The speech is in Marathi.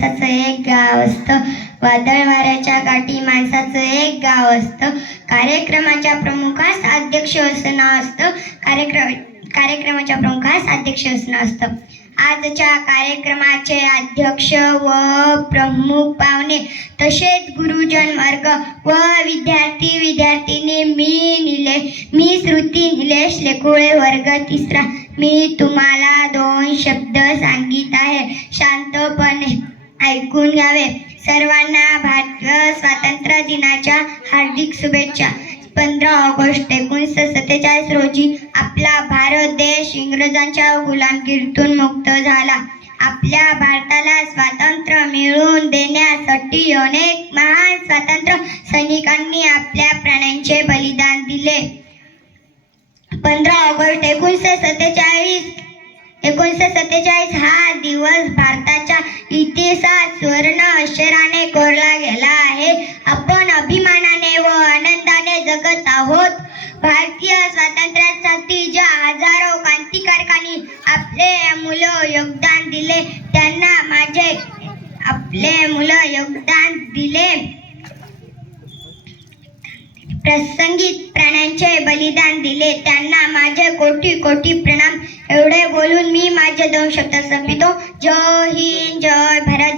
माणसाचं एक गाव असतं. वादळ वाऱ्याच्या काठी माणसाचं एक गाव असतं. कार्यक्रमाच्या प्रमुखास अध्यक्ष असणं असतं. कार्यक्रमाच्या प्रमुखास अध्यक्ष असणं असतं. आजच्या कार्यक्रमाचे अध्यक्ष व प्रमुख पाहुणे तसेच गुरुजन वर्ग व विद्यार्थिनी मी श्रुती निलेश लेकुळे वर्ग तिसरा. मी तुम्हाला 2 शब्द सांगित आहे, शांतपणे ऐकून घ्यावे. सर्वांना भारतीय स्वातंत्र्य दिनाच्या हार्दिक शुभेच्छा. 15 ऑगस्ट 1947 रोजी आपला भारत देश इंग्रजांच्या गुलामगिरीतून मुक्त झाला. आपल्या भारताला स्वातंत्र्य मिळवून देण्यासाठी अनेक महान स्वातंत्र्य सैनिकांनी आपल्या प्राणांचे बलिदान दिले. 15 ऑगस्ट 1947 हा दिवस भारताच्या इतिहासात स्वर्ण अक्षराने कोरला गेला आहे. आपण अभिमानाने व आनंदाने जगत आहोत. भारतीय स्वातंत्र्यासाठी ज्या हजारो क्रांतिकारकांनी आपले अमूल्य योगदान दिले प्रसंगी प्राणांचे बलिदान दिले, त्यांना माझे कोटी कोटी प्रणाम. एवढे बोलून मी माझे 2 शब्द संपवितो. जय हिंद, जय भारत.